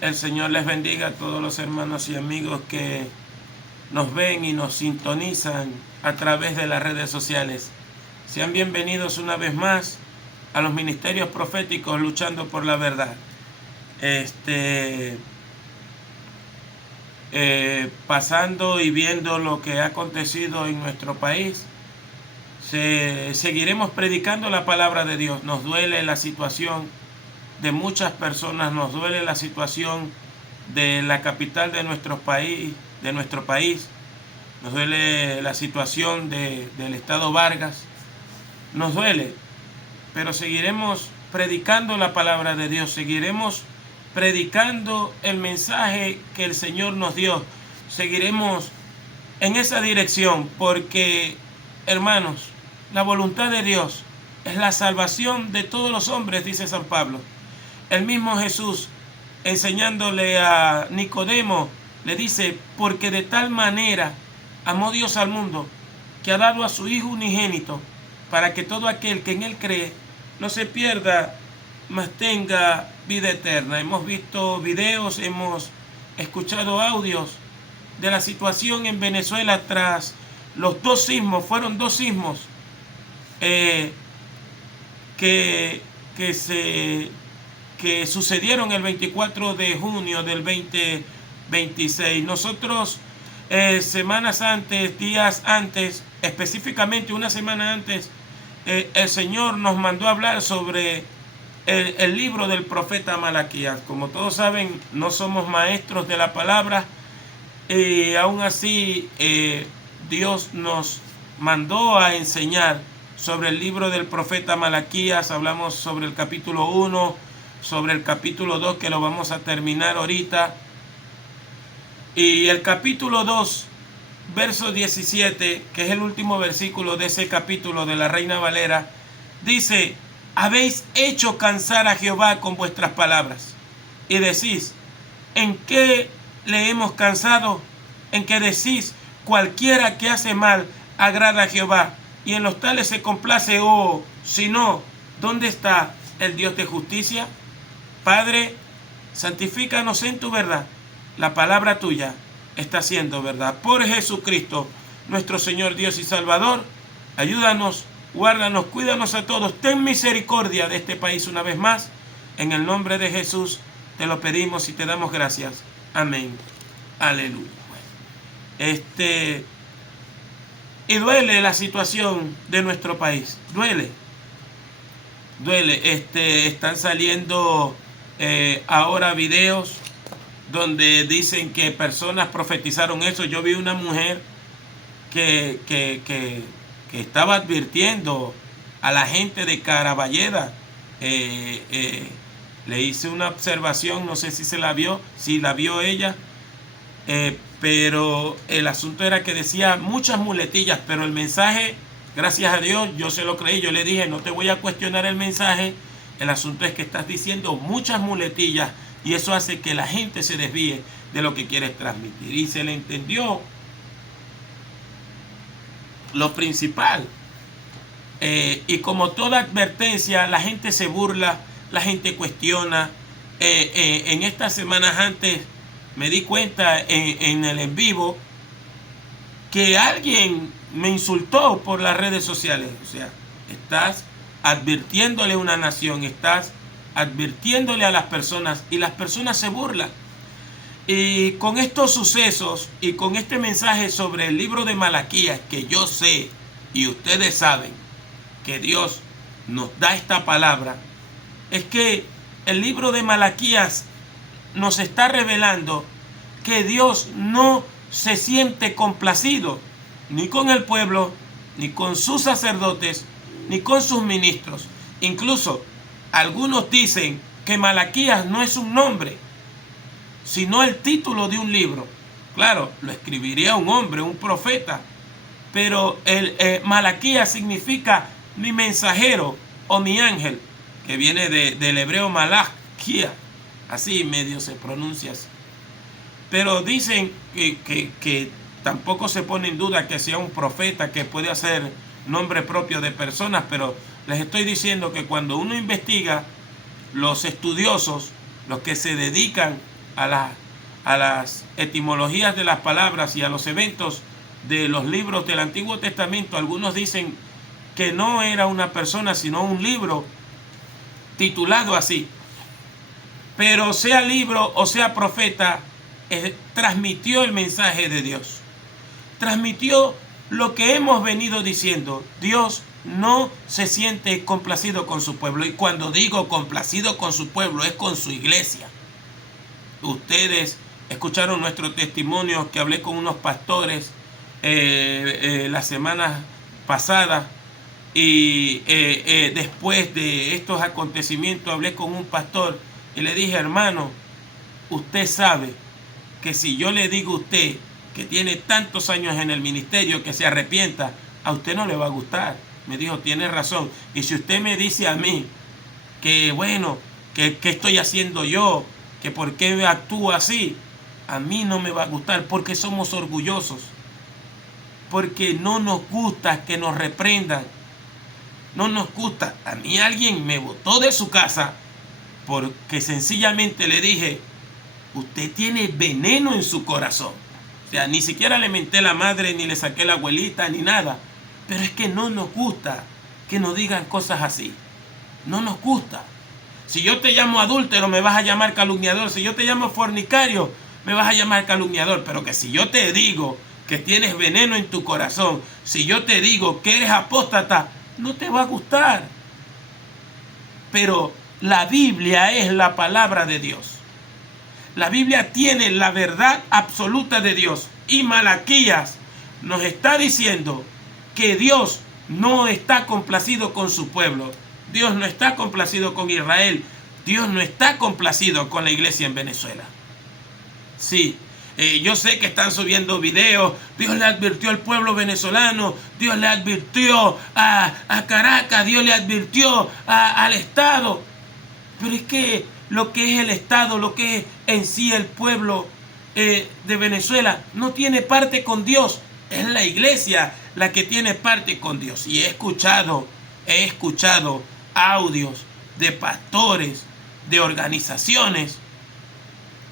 El Señor les bendiga a todos los hermanos y amigos que nos ven y nos sintonizan a través de las redes sociales. Sean bienvenidos una vez más a los ministerios proféticos luchando por la verdad. Pasando y viendo lo que ha acontecido en nuestro país, seguiremos predicando la palabra de Dios. Nos duele la situación de muchas personas, nos duele la situación de la capital de nuestro país, nos duele la situación del estado Vargas, nos duele, pero seguiremos predicando la palabra de Dios, seguiremos predicando el mensaje que el Señor nos dio, seguiremos en esa dirección, porque, hermanos, la voluntad de Dios es la salvación de todos los hombres, dice San Pablo. El mismo Jesús, enseñándole a Nicodemo, le dice: porque de tal manera amó Dios al mundo, que ha dado a su Hijo unigénito, para que todo aquel que en Él cree no se pierda, mas tenga vida eterna. Hemos visto videos, hemos escuchado audios de la situación en Venezuela tras los dos sismos. Fueron dos sismos que sucedieron el 24 de junio del 2026. Nosotros semanas antes, días antes, específicamente una semana antes, el Señor nos mandó a hablar sobre el libro del profeta Malaquías. Como todos saben, no somos maestros de la palabra, y aún así Dios nos mandó a enseñar sobre el libro del profeta Malaquías. Hablamos sobre el capítulo 1, sobre el capítulo 2, que lo vamos a terminar ahorita. Y el capítulo 2, verso 17, que es el último versículo de ese capítulo de la Reina Valera, dice: habéis hecho cansar a Jehová con vuestras palabras. Y decís: ¿en qué le hemos cansado? En que decís: cualquiera que hace mal agrada a Jehová, y en los tales se complace. Oh, si no, ¿dónde está el Dios de justicia? Padre, santifícanos en tu verdad. La palabra tuya está siendo verdad. Por Jesucristo, nuestro Señor, Dios y Salvador, ayúdanos, guárdanos, cuídanos a todos. Ten misericordia de este país una vez más. En el nombre de Jesús te lo pedimos y te damos gracias. Amén. Aleluya. Y duele la situación de nuestro país. Duele. Están saliendo ahora videos donde dicen que personas profetizaron eso. Yo vi una mujer que estaba advirtiendo a la gente de Caraballeda. Le hice una observación, no sé si se la vio, si la vio ella, pero el asunto era que decía muchas muletillas, pero el mensaje, gracias a Dios, yo se lo creí. Yo le dije: no te voy a cuestionar el mensaje, el asunto es que estás diciendo muchas muletillas y eso hace que la gente se desvíe de lo que quieres transmitir. Y se le entendió lo principal. Y como toda advertencia, la gente se burla, la gente cuestiona. En estas semanas antes me di cuenta en el en vivo que alguien me insultó por las redes sociales. O sea, estás advirtiéndole a una nación, estás advirtiéndole a las personas, y las personas se burlan. Y con estos sucesos y con este mensaje sobre el libro de Malaquías, que yo sé y ustedes saben que Dios nos da esta palabra, es que el libro de Malaquías nos está revelando que Dios no se siente complacido ni con el pueblo, ni con sus sacerdotes, ni con sus ministros. Incluso algunos dicen que Malaquías no es un nombre, sino el título de un libro. Claro, lo escribiría un hombre, un profeta, pero Malaquías significa mi mensajero o mi ángel, que viene del hebreo Malaquía, así medio se pronuncia así. Pero dicen que tampoco se pone en duda que sea un profeta, que puede hacer nombre propio de personas, pero les estoy diciendo que cuando uno investiga, los estudiosos, los que se dedican a las etimologías de las palabras y a los eventos de los libros del Antiguo Testamento, algunos dicen que no era una persona, sino un libro titulado así. Pero sea libro o sea profeta, transmitió el mensaje de Dios. Transmitió lo que hemos venido diciendo. Dios no se siente complacido con su pueblo. Y cuando digo complacido con su pueblo, es con su iglesia. Ustedes escucharon nuestro testimonio que hablé con unos pastores la semana pasada. Y después de estos acontecimientos hablé con un pastor y le dije: hermano, usted sabe que si yo le digo a usted que tiene tantos años en el ministerio que se arrepienta, a usted no le va a gustar. Me dijo: tiene razón. Y si usted me dice a mí que bueno, que estoy haciendo yo, que por qué actúo así, a mí no me va a gustar, porque somos orgullosos, porque no nos gusta que nos reprendan. No nos gusta. A mí alguien me botó de su casa porque sencillamente le dije: usted tiene veneno en su corazón. O sea, ni siquiera le menté la madre, ni le saqué la abuelita, ni nada. Pero es que no nos gusta que nos digan cosas así. No nos gusta. Si yo te llamo adúltero, me vas a llamar calumniador. Si yo te llamo fornicario, me vas a llamar calumniador. Pero que si yo te digo que tienes veneno en tu corazón, si yo te digo que eres apóstata, no te va a gustar. Pero la Biblia es la palabra de Dios. La Biblia tiene la verdad absoluta de Dios. Y Malaquías nos está diciendo que Dios no está complacido con su pueblo. Dios no está complacido con Israel. Dios no está complacido con la iglesia en Venezuela. Sí. Yo sé que están subiendo videos. Dios le advirtió al pueblo venezolano. Dios le advirtió a Caracas. Dios le advirtió al Estado. Pero es que lo que es el Estado, lo que es en sí el pueblo de Venezuela, no tiene parte con Dios. Es la iglesia la que tiene parte con Dios. Y he escuchado audios de pastores, de organizaciones,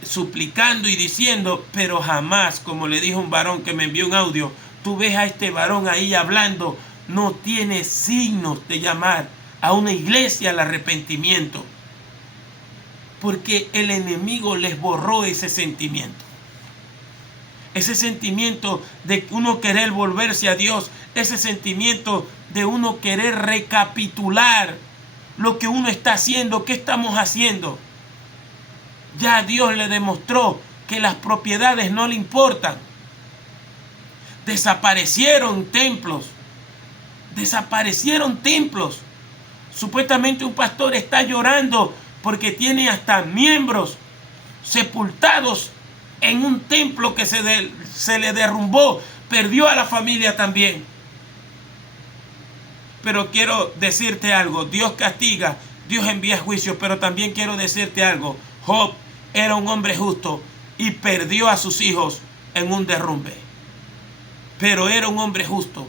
suplicando y diciendo, pero jamás, como le dijo un varón que me envió un audio, tú ves a este varón ahí hablando, no tiene signos de llamar a una iglesia al arrepentimiento, porque el enemigo les borró ese sentimiento de uno querer volverse a Dios, ese sentimiento de uno querer recapitular lo que uno está haciendo, qué estamos haciendo. Ya Dios le demostró que las propiedades no le importan. Desaparecieron templos. Supuestamente un pastor está llorando porque tiene hasta miembros sepultados en un templo que se le derrumbó. Perdió a la familia también. Pero quiero decirte algo. Dios castiga, Dios envía juicio, pero también quiero decirte algo. Job era un hombre justo y perdió a sus hijos en un derrumbe. Pero era un hombre justo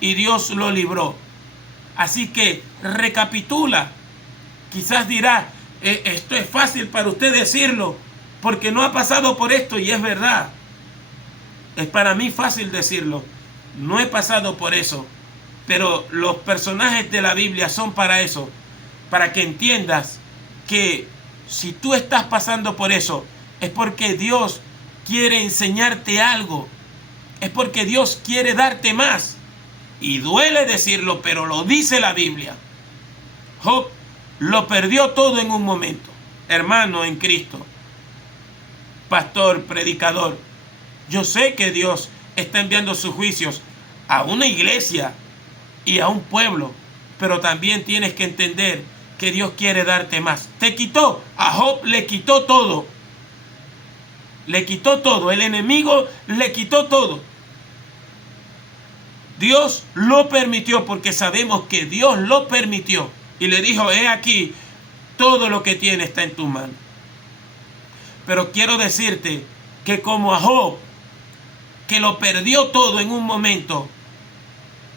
y Dios lo libró. Así que recapitula. Quizás dirá, esto es fácil para usted decirlo porque no ha pasado por esto, y es verdad. Es para mí fácil decirlo. No he pasado por eso. Pero los personajes de la Biblia son para eso. Para que entiendas que si tú estás pasando por eso, es porque Dios quiere enseñarte algo. Es porque Dios quiere darte más. Y duele decirlo, pero lo dice la Biblia. Job lo perdió todo en un momento. Hermano en Cristo, pastor, predicador, yo sé que Dios está enviando sus juicios a una iglesia y a un pueblo, pero también tienes que entender que Dios quiere darte más. Te quitó, a Job le quitó todo. Le quitó todo, el enemigo le quitó todo. Dios lo permitió porque sabemos que Dios lo permitió. Y le dijo, he aquí, todo lo que tiene está en tu mano. Pero quiero decirte que como a Job, que lo perdió todo en un momento,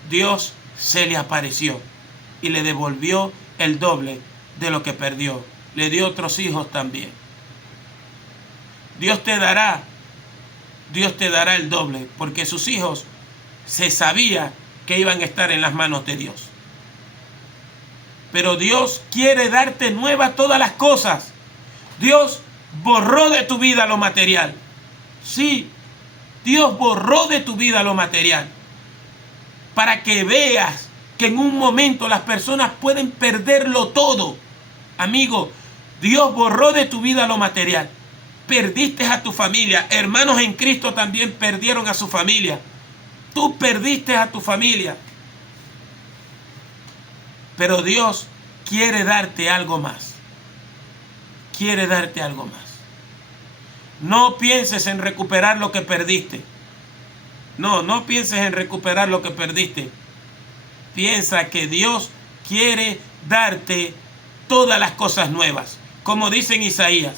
Dios se le apareció y le devolvió el doble de lo que perdió. Le dio otros hijos también. Dios te dará el doble, porque sus hijos se sabía que iban a estar en las manos de Dios. Pero Dios quiere darte nueva todas las cosas. Dios borró de tu vida lo material. Sí, Dios borró de tu vida lo material, para que veas que en un momento las personas pueden perderlo todo. Amigo, Dios borró de tu vida lo material. Perdiste a tu familia. Hermanos en Cristo también perdieron a su familia. Tú perdiste a tu familia. Pero Dios quiere darte algo más. Quiere darte algo más. No pienses en recuperar lo que perdiste. No pienses en recuperar lo que perdiste. Piensa que Dios quiere darte todas las cosas nuevas. Como dice en Isaías: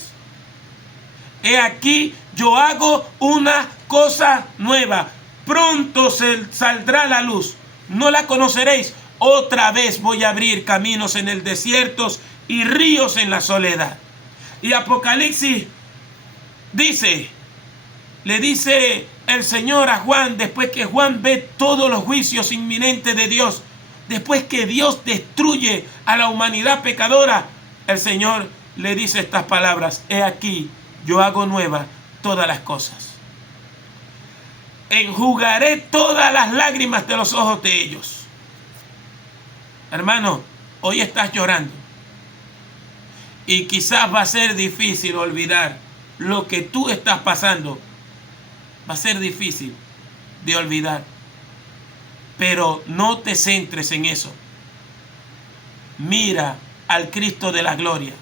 he aquí, yo hago una cosa nueva. Pronto saldrá la luz. No la conoceréis. Otra vez voy a abrir caminos en el desierto y ríos en la soledad. Y Apocalipsis le dice el Señor a Juan, después que Juan ve todos los juicios inminentes de Dios, después que Dios destruye a la humanidad pecadora, el Señor le dice estas palabras: he aquí, yo hago nuevas todas las cosas. Enjugaré todas las lágrimas de los ojos de ellos. Hermano, hoy estás llorando. Y quizás va a ser difícil olvidar lo que tú estás pasando. Va a ser difícil de olvidar. Pero no te centres en eso. Mira al Cristo de la gloria.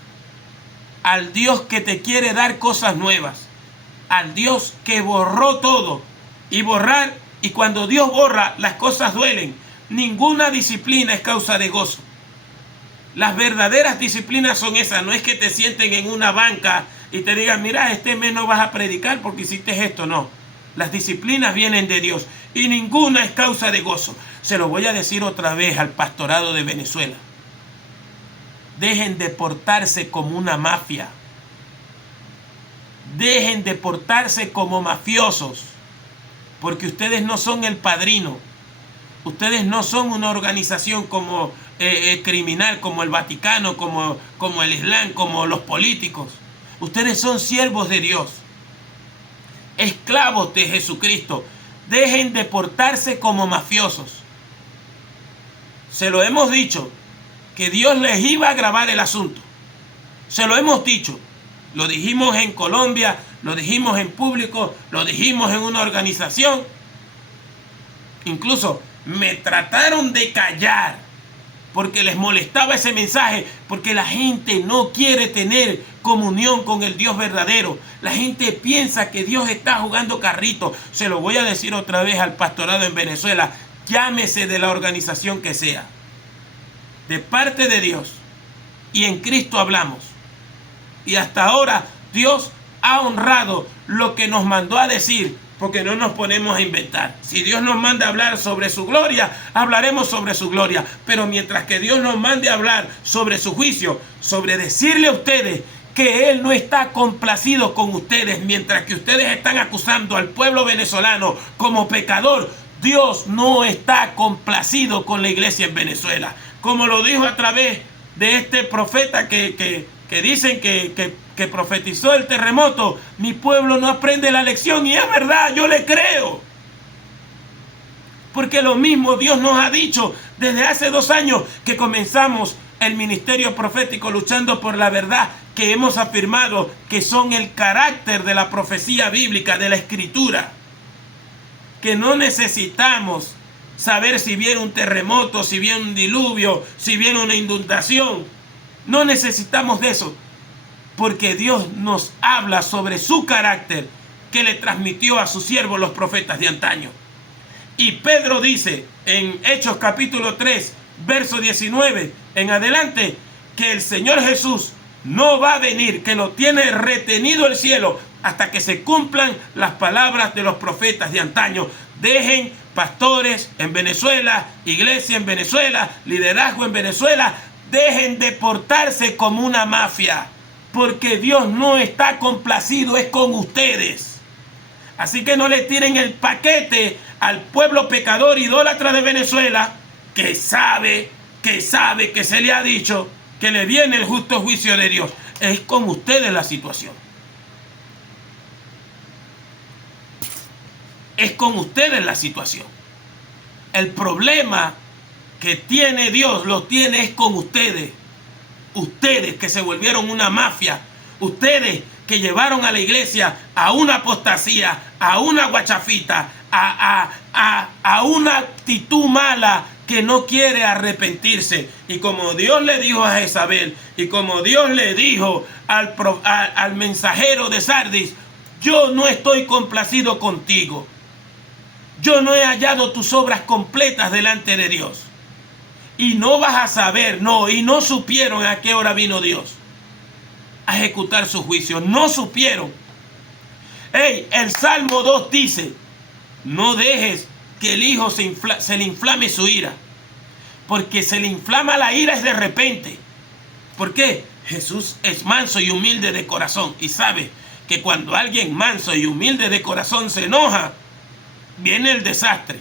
Al Dios que te quiere dar cosas nuevas. Al Dios que borró todo. Y cuando Dios borra, las cosas duelen. Ninguna disciplina es causa de gozo. Las verdaderas disciplinas son esas. No es que te sienten en una banca y te digan: mira, este mes no vas a predicar porque hiciste esto. No. Las disciplinas vienen de Dios y ninguna es causa de gozo. Se lo voy a decir otra vez al pastorado de Venezuela. Dejen de portarse como una mafia. Dejen de portarse como mafiosos. Porque ustedes no son el padrino. Ustedes no son una organización como criminal, como el Vaticano, como el Islam, como los políticos. Ustedes son siervos de Dios, esclavos de Jesucristo. Dejen de portarse como mafiosos. Se lo hemos dicho, que Dios les iba a grabar el asunto. Se lo hemos dicho. Lo dijimos en Colombia, lo dijimos en público, lo dijimos en una organización. Incluso me trataron de callar porque les molestaba ese mensaje, porque la gente no quiere tener comunión con el Dios verdadero. La gente piensa que Dios está jugando carrito. Se lo voy a decir otra vez al pastorado en Venezuela: llámese de la organización que sea, de parte de Dios y en Cristo hablamos. Y hasta ahora Dios ha honrado lo que nos mandó a decir, porque no nos ponemos a inventar. Si Dios nos manda a hablar sobre su gloria, hablaremos sobre su gloria. Pero mientras que Dios nos mande a hablar sobre su juicio, sobre decirle a ustedes que Él no está complacido con ustedes, mientras que ustedes están acusando al pueblo venezolano como pecador, Dios no está complacido con la iglesia en Venezuela. Como lo dijo a través de este profeta que dicen que profetizó el terremoto: mi pueblo no aprende la lección. Y es verdad, yo le creo. Porque lo mismo Dios nos ha dicho desde hace 2 años que comenzamos el ministerio profético, luchando por la verdad, que hemos afirmado que son el carácter de la profecía bíblica, de la escritura. Que no necesitamos saber si viene un terremoto, si viene un diluvio, si viene una inundación. No necesitamos de eso, porque Dios nos habla sobre su carácter que le transmitió a sus siervos los profetas de antaño. Y Pedro dice en Hechos capítulo 3, verso 19 en adelante, que el Señor Jesús no va a venir, que lo tiene retenido el cielo hasta que se cumplan las palabras de los profetas de antaño. Dejen, pastores en Venezuela, iglesia en Venezuela, liderazgo en Venezuela, dejen de portarse como una mafia. porque Dios no está complacido, es con ustedes. Así que no le tiren el paquete al pueblo pecador idólatra de Venezuela, que sabe que se le ha dicho que le viene el justo juicio de Dios. Es con ustedes la situación. Es con ustedes la situación. El problema que tiene Dios lo tiene es con ustedes. Ustedes que se volvieron una mafia. Ustedes que llevaron a la iglesia a una apostasía, a una guachafita, a una actitud mala que no quiere arrepentirse. Y como Dios le dijo a Jezabel, y como Dios le dijo al mensajero de Sardis, yo no estoy complacido contigo. Yo no he hallado tus obras completas delante de Dios. Y no vas a saber, y no supieron a qué hora vino Dios a ejecutar su juicio. No supieron. El Salmo 2 dice, no dejes que el hijo se le inflame su ira. Porque se le inflama la ira es de repente. ¿Por qué? Jesús es manso y humilde de corazón. Y sabe que cuando alguien manso y humilde de corazón se enoja, viene el desastre.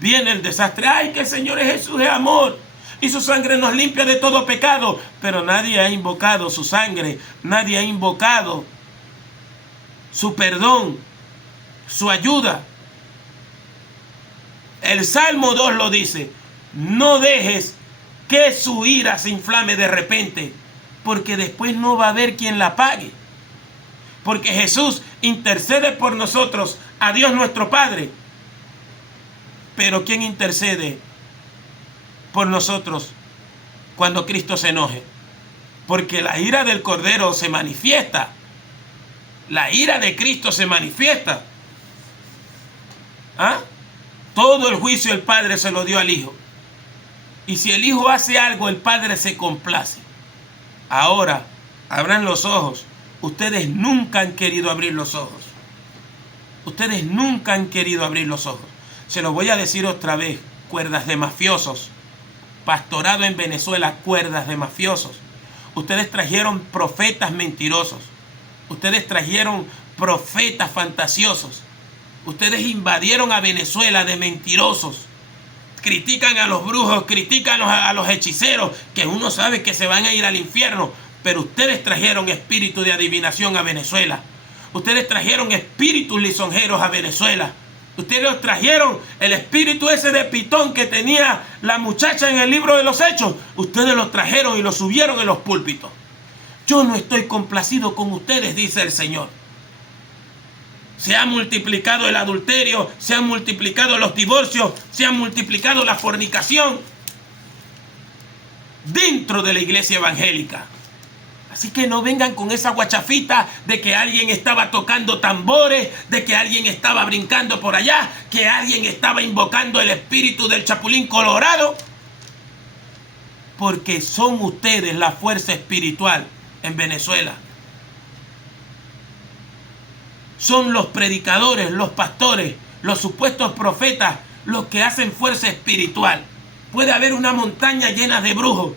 Viene el desastre. ¡Ay, que el Señor es Jesús de amor! Y su sangre nos limpia de todo pecado. Pero nadie ha invocado su sangre. Nadie ha invocado su perdón, su ayuda. El Salmo 2 lo dice. No dejes que su ira se inflame de repente, porque después no va a haber quien la pague. Porque Jesús intercede por nosotros a Dios nuestro Padre. Pero ¿quién intercede por nosotros cuando Cristo se enoje? Porque la ira del Cordero se manifiesta. La ira de Cristo se manifiesta. Todo el juicio el Padre se lo dio al Hijo. Y si el Hijo hace algo, el Padre se complace. Ahora, abran los ojos. Ustedes nunca han querido abrir los ojos. Ustedes nunca han querido abrir los ojos. Se lo voy a decir otra vez. Cuerdas de mafiosos. Pastorado en Venezuela, cuerdas de mafiosos. Ustedes trajeron profetas mentirosos. Ustedes trajeron profetas fantasiosos. Ustedes invadieron a Venezuela de mentirosos. Critican a los brujos, critican a los hechiceros, que uno sabe que se van a ir al infierno. Pero ustedes trajeron espíritu de adivinación a Venezuela. Ustedes trajeron espíritus lisonjeros a Venezuela. Ustedes trajeron el espíritu ese de pitón que tenía la muchacha en el libro de los Hechos. Ustedes lo trajeron y lo subieron en los púlpitos. Yo no estoy complacido con ustedes, dice el Señor. Se ha multiplicado el adulterio, se han multiplicado los divorcios, se ha multiplicado la fornicación dentro de la iglesia evangélica. Así que no vengan con esa guachafita de que alguien estaba tocando tambores, de que alguien estaba brincando por allá, que alguien estaba invocando el espíritu del Chapulín Colorado. Porque son ustedes la fuerza espiritual en Venezuela. Son los predicadores, los pastores, los supuestos profetas, los que hacen fuerza espiritual. Puede haber una montaña llena de brujos,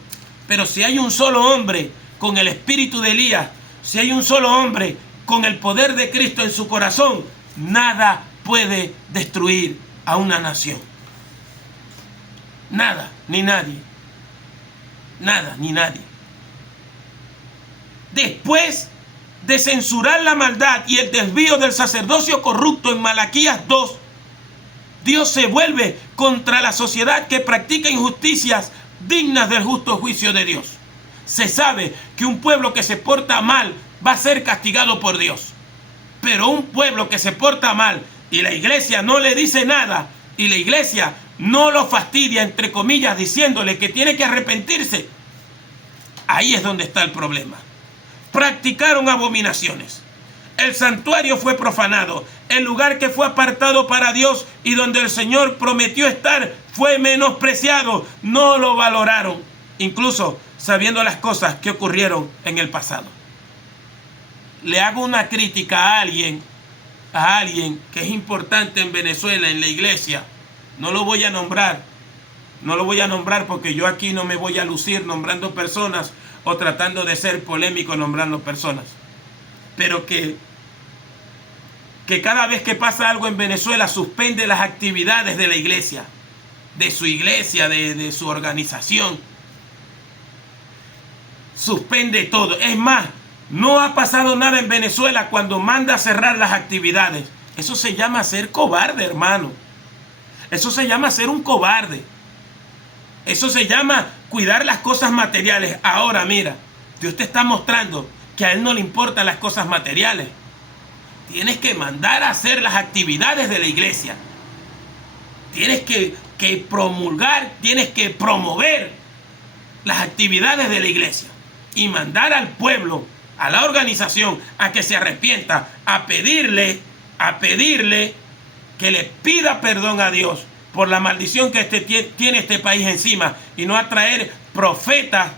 pero si hay un solo hombre con el espíritu de Elías, si hay un solo hombre con el poder de Cristo en su corazón, nada puede destruir a una nación. Nada, ni nadie. Nada, ni nadie. Después de censurar la maldad y el desvío del sacerdocio corrupto en Malaquías 2, Dios se vuelve contra la sociedad que practica injusticias dignas del justo juicio de Dios. Se sabe que un pueblo que se porta mal va a ser castigado por Dios. Pero un pueblo que se porta mal y la iglesia no le dice nada y la iglesia no lo fastidia, entre comillas, diciéndole que tiene que arrepentirse, ahí es donde está el problema. Practicaron abominaciones. El santuario fue profanado. El lugar que fue apartado para Dios y donde el Señor prometió estar fue menospreciado. No lo valoraron, incluso sabiendo las cosas que ocurrieron en el pasado. Le hago una crítica a alguien que es importante en Venezuela, en la iglesia. No lo voy a nombrar porque yo aquí no me voy a lucir nombrando personas, o tratando de ser polémico nombrando personas. Pero que cada vez que pasa algo en Venezuela suspende las actividades de la iglesia, de su organización. Suspende todo. Es más, no ha pasado nada en Venezuela cuando manda a cerrar las actividades. Eso se llama ser cobarde, hermano. Eso se llama ser un cobarde. Eso se llama cuidar las cosas materiales. Ahora mira, Dios te está mostrando que a Él no le importan las cosas materiales. Tienes que mandar a hacer las actividades de la iglesia. Tienes que promulgar, tienes que promover las actividades de la iglesia. Y mandar al pueblo, a la organización, a que se arrepienta, a pedirle que le pida perdón a Dios por la maldición que tiene este país encima, y no a traer profetas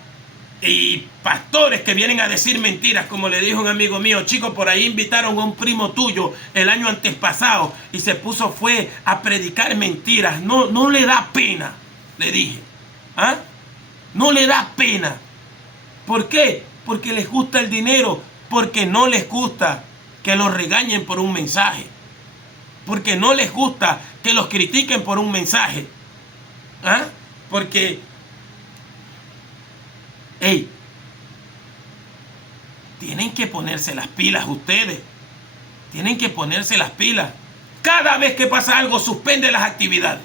y pastores que vienen a decir mentiras, como le dijo un amigo mío: chico, por ahí invitaron a un primo tuyo el año antepasado y fue a predicar mentiras. No le da pena, le dije. ¿Ah? No le da pena. ¿Por qué? Porque les gusta el dinero, porque no les gusta que los regañen por un mensaje, porque no les gusta que los critiquen por un mensaje. ¿Ah? Porque tienen que ponerse las pilas ustedes. Tienen que ponerse las pilas. Cada vez que pasa algo, suspende las actividades.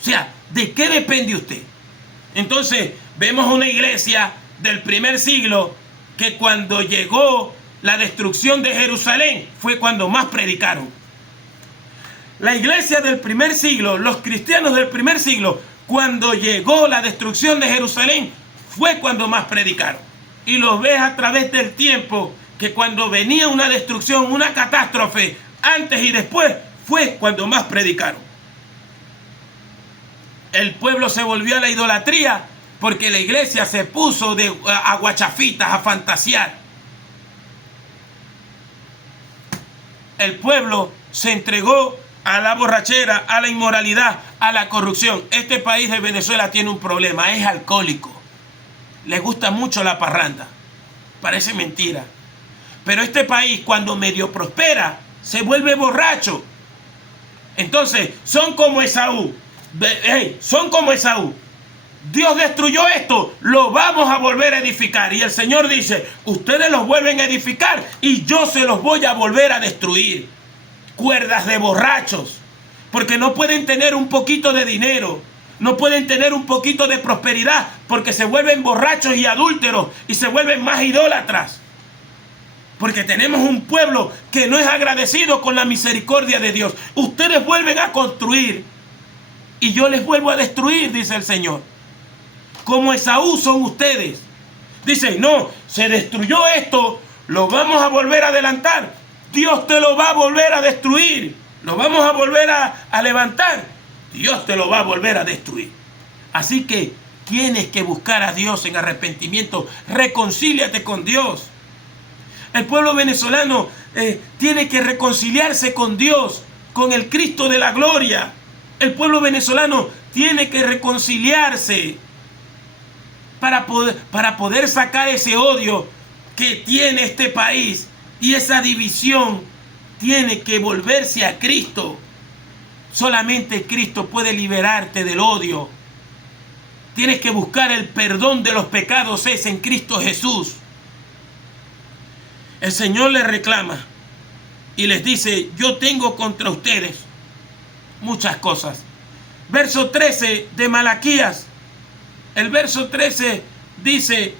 O sea, ¿de qué depende usted? Entonces, vemos una iglesia del primer siglo que cuando llegó la destrucción de Jerusalén fue cuando más predicaron. La iglesia del primer siglo, los cristianos del primer siglo, cuando llegó la destrucción de Jerusalén, fue cuando más predicaron. Y lo ves a través del tiempo, que cuando venía una destrucción, una catástrofe, antes y después, fue cuando más predicaron. El pueblo se volvió a la idolatría porque la iglesia se puso a guachafitas, a fantasear. El pueblo se entregó a la borrachera, a la inmoralidad, a la corrupción. Este país de Venezuela tiene un problema: es alcohólico. Le gusta mucho la parranda. Parece mentira. Pero este país, cuando medio prospera, se vuelve borracho. Entonces, son como Esaú. Son como Esaú. Dios destruyó esto, lo vamos a volver a edificar. Y el Señor dice: ustedes los vuelven a edificar y yo se los voy a volver a destruir. Cuerdas de borrachos, porque no pueden tener un poquito de dinero, no pueden tener un poquito de prosperidad, porque se vuelven borrachos y adúlteros y se vuelven más idólatras. Porque tenemos un pueblo que no es agradecido con la misericordia de Dios. Ustedes vuelven a construir y yo les vuelvo a destruir, dice el Señor. Como Esaú son ustedes. Dice: no, se destruyó esto, lo vamos a volver a adelantar. Dios te lo va a volver a destruir. Lo vamos a volver a levantar. Dios te lo va a volver a destruir. Así que tienes que buscar a Dios en arrepentimiento. Reconcíliate con Dios. El pueblo venezolano tiene que reconciliarse con Dios, con el Cristo de la gloria. El pueblo venezolano tiene que reconciliarse para poder sacar ese odio que tiene este país, y esa división. Tiene que volverse a Cristo. Solamente Cristo puede liberarte del odio. Tienes que buscar el perdón de los pecados, es en Cristo Jesús. El Señor les reclama y les dice: yo tengo contra ustedes muchas cosas. Verso 13 de Malaquías. El verso 13 dice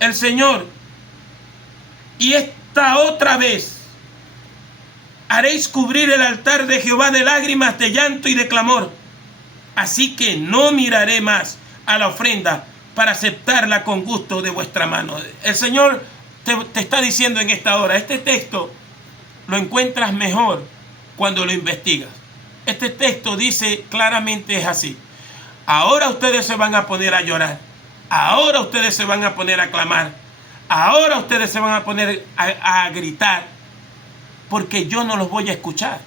el Señor: y esta otra vez haréis cubrir el altar de Jehová de lágrimas, de llanto y de clamor. Así que no miraré más a la ofrenda para aceptarla con gusto de vuestra mano. El Señor te está diciendo en esta hora, este texto lo encuentras mejor cuando lo investigas. Este texto dice claramente, es así: ahora ustedes se van a poner a llorar, ahora ustedes se van a poner a clamar, ahora ustedes se van a poner a gritar, porque yo no los voy a escuchar,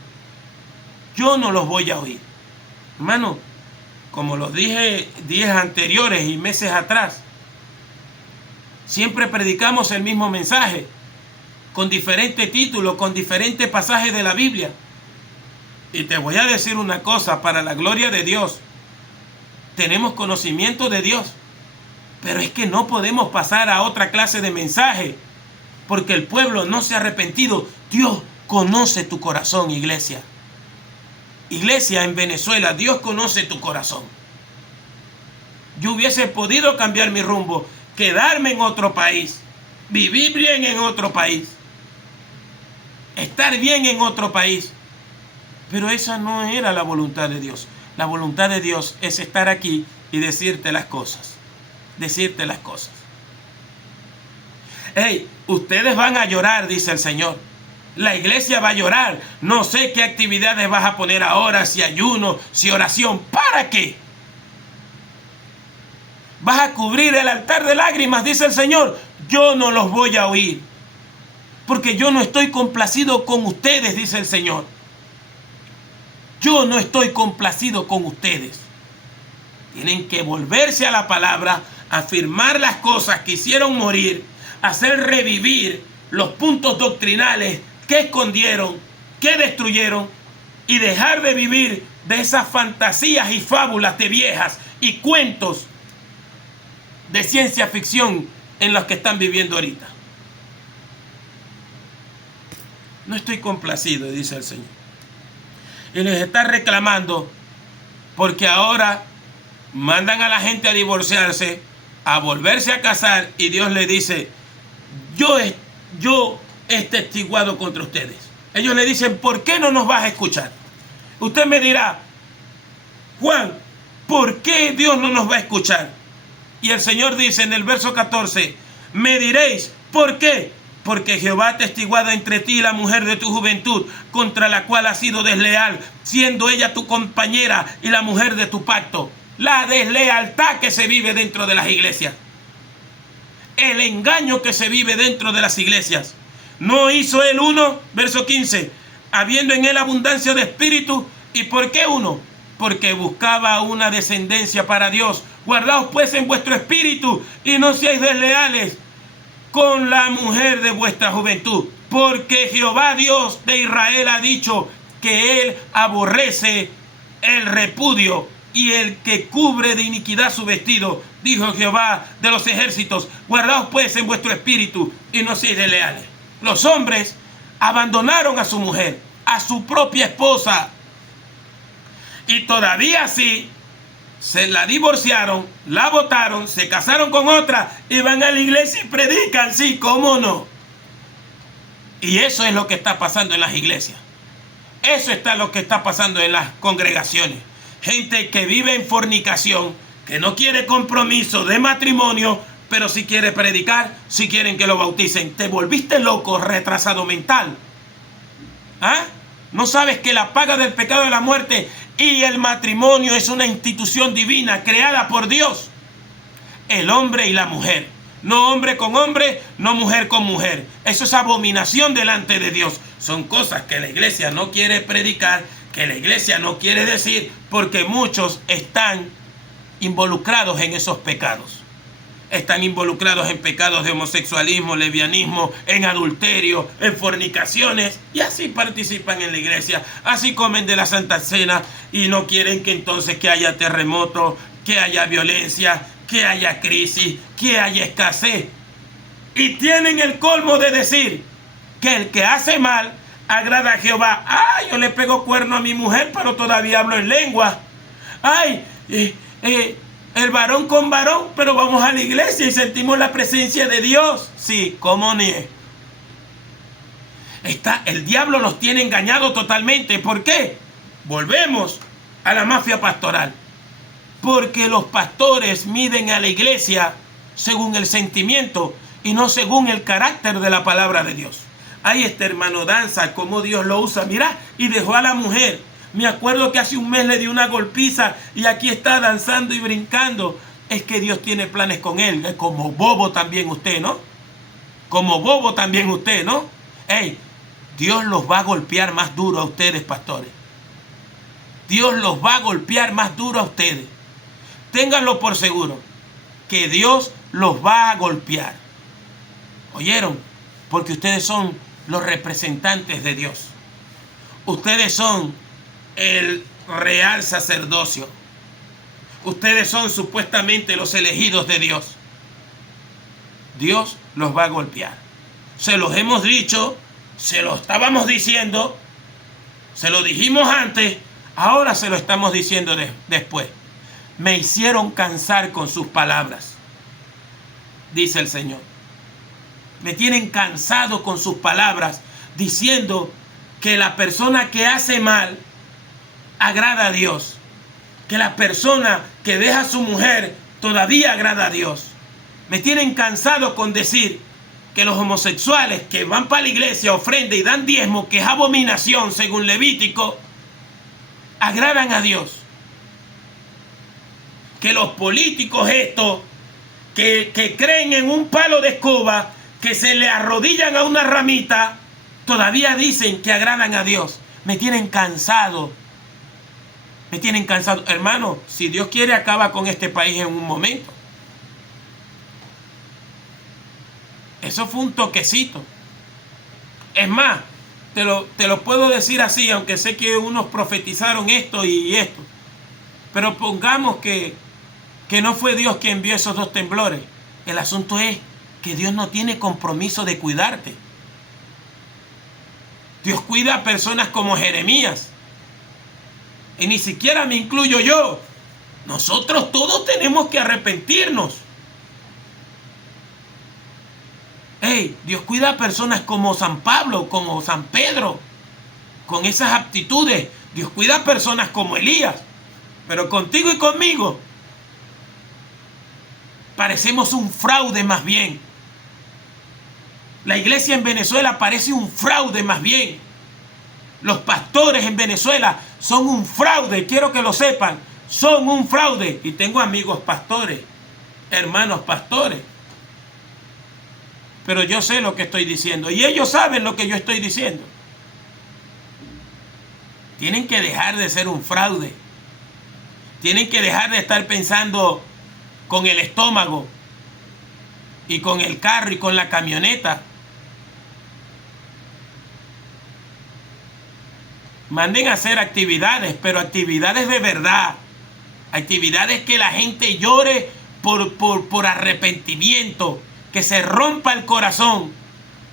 yo no los voy a oír. Hermano, como lo dije días anteriores y meses atrás, Siempre predicamos el mismo mensaje, con diferentes títulos, con diferentes pasajes de la Biblia. Y te voy a decir una cosa, para la gloria de Dios, tenemos conocimiento de Dios, pero es que no podemos pasar a otra clase de mensaje, porque el pueblo no se ha arrepentido. Dios conoce tu corazón, iglesia. Iglesia en Venezuela, Dios conoce tu corazón. Yo hubiese podido cambiar mi rumbo, quedarme en otro país, vivir bien en otro país, estar bien en otro país. Pero esa no era la voluntad de Dios. La voluntad de Dios es estar aquí y decirte las cosas. Decirte las cosas. Hey, ustedes van a llorar, dice el Señor. La iglesia va a llorar. No sé qué actividades vas a poner ahora, si ayuno, si oración. ¿Para qué? Vas a cubrir el altar de lágrimas, dice el Señor. Yo no los voy a oír, porque yo no estoy complacido con ustedes, dice el Señor. Yo no estoy complacido con ustedes. Tienen que volverse a la palabra, afirmar las cosas que hicieron morir, hacer revivir los puntos doctrinales que escondieron, que destruyeron, y dejar de vivir de esas fantasías y fábulas de viejas y cuentos de ciencia ficción en los que están viviendo ahorita. No estoy complacido, dice el Señor. Y les está reclamando porque ahora mandan a la gente a divorciarse, a volverse a casar, y Dios le dice: yo he testiguado contra ustedes. Ellos le dicen: ¿por qué no nos vas a escuchar? Usted me dirá: Juan, ¿por qué Dios no nos va a escuchar? Y el Señor dice en el verso 14: me diréis, ¿por qué? Porque Jehová ha testiguado entre ti la mujer de tu juventud, contra la cual has sido desleal, siendo ella tu compañera y la mujer de tu pacto. La deslealtad que se vive dentro de las iglesias. El engaño que se vive dentro de las iglesias. ¿No hizo él uno? Verso 15. Habiendo en él abundancia de espíritu. ¿Y por qué uno? Porque buscaba una descendencia para Dios. Guardaos pues en vuestro espíritu y no seáis desleales con la mujer de vuestra juventud, porque Jehová Dios de Israel ha dicho que él aborrece el repudio y el que cubre de iniquidad su vestido, dijo Jehová de los ejércitos. Guardaos pues en vuestro espíritu y no seáis desleales. Los hombres abandonaron a su mujer, a su propia esposa, y todavía así se la divorciaron, la botaron, se casaron con otra y van a la iglesia y predican. Sí, cómo no. Y eso es lo que está pasando en las iglesias. Eso está lo que está pasando en las congregaciones. Gente que vive en fornicación, que no quiere compromiso de matrimonio, pero sí quiere predicar, sí quieren que lo bauticen. Te volviste loco, retrasado mental. ¿Ah? ¿No sabes que la paga del pecado es la muerte y el matrimonio es una institución divina creada por Dios? El hombre y la mujer. No hombre con hombre, no mujer con mujer. Eso es abominación delante de Dios. Son cosas que la iglesia no quiere predicar, que la iglesia no quiere decir, porque muchos están involucrados en esos pecados. Están involucrados en pecados de homosexualismo, lesbianismo, en adulterio, en fornicaciones, y así participan en la iglesia, así comen de la Santa Cena, y no quieren que entonces que haya terremoto, que haya violencia, que haya crisis, que haya escasez. Y tienen el colmo de decir que el que hace mal agrada a Jehová. Ay, yo le pego cuerno a mi mujer, pero todavía hablo en lengua. Ay, el varón con varón, pero vamos a la iglesia y sentimos la presencia de Dios. Sí, cómo no. El diablo los tiene engañados totalmente. ¿Por qué? Volvemos a la mafia pastoral. Porque los pastores miden a la iglesia según el sentimiento y no según el carácter de la palabra de Dios. Ahí este hermano danza como Dios lo usa. Mira, y dejó a la mujer. Me acuerdo que hace un mes le dio una golpiza y aquí está danzando y brincando. Es que Dios tiene planes con él. Como bobo también usted, ¿no? Como bobo también usted, ¿no? Hey, Dios los va a golpear más duro a ustedes, pastores. Dios los va a golpear más duro a ustedes. Ténganlo por seguro, que Dios los va a golpear. ¿Oyeron? Porque ustedes son los representantes de Dios. Ustedes son el real sacerdocio. Ustedes son supuestamente los elegidos de Dios. Dios los va a golpear. Se los hemos dicho, se lo estábamos diciendo, se lo dijimos antes, ahora se lo estamos diciendo después. Me hicieron cansar con sus palabras, dice el Señor. Me tienen cansado con sus palabras, diciendo que la persona que hace mal agrada a Dios, que la persona que deja a su mujer todavía agrada a Dios. Me tienen cansado con decir que los homosexuales que van para la iglesia, ofrendan y dan diezmo, que es abominación según Levítico, agradan a Dios. Que los políticos estos que creen en un palo de escoba, que se le arrodillan a una ramita, todavía dicen que agradan a Dios. Me tienen cansado. Me tienen cansado. Hermano, si Dios quiere, acaba con este país en un momento. Eso fue un toquecito. Es más, te lo puedo decir así, aunque sé que unos profetizaron esto y esto. Pero pongamos que no fue Dios quien envió esos 2 temblores. El asunto es que Dios no tiene compromiso de cuidarte. Dios cuida a personas como Jeremías. Y ni siquiera me incluyo yo. Nosotros todos tenemos que arrepentirnos. Dios cuida a personas como San Pablo, como San Pedro, con esas aptitudes. Dios cuida a personas como Elías. Pero contigo y conmigo parecemos un fraude más bien. La iglesia en Venezuela parece un fraude más bien. Los pastores en Venezuela son un fraude, quiero que lo sepan, son un fraude. Y tengo amigos pastores, hermanos pastores. Pero yo sé lo que estoy diciendo y ellos saben lo que yo estoy diciendo. Tienen que dejar de ser un fraude. Tienen que dejar de estar pensando con el estómago y con el carro y con la camioneta. Manden a hacer actividades, pero actividades de verdad. Actividades que la gente llore por arrepentimiento, que se rompa el corazón,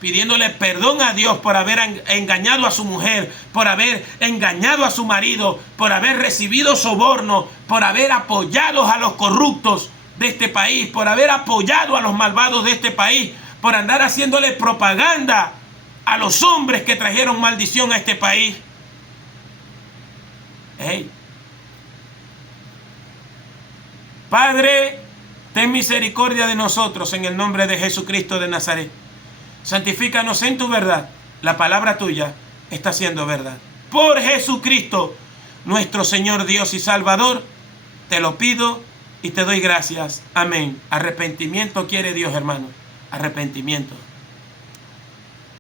pidiéndole perdón a Dios por haber engañado a su mujer, por haber engañado a su marido, por haber recibido soborno, por haber apoyado a los corruptos de este país, por haber apoyado a los malvados de este país, por andar haciéndole propaganda a los hombres que trajeron maldición a este país. Padre, ten misericordia de nosotros en el nombre de Jesucristo de Nazaret. Santifícanos en tu verdad. La palabra tuya está siendo verdad. Por Jesucristo, nuestro Señor, Dios y Salvador, te lo pido y te doy gracias. Amén. Arrepentimiento quiere Dios, hermano. Arrepentimiento.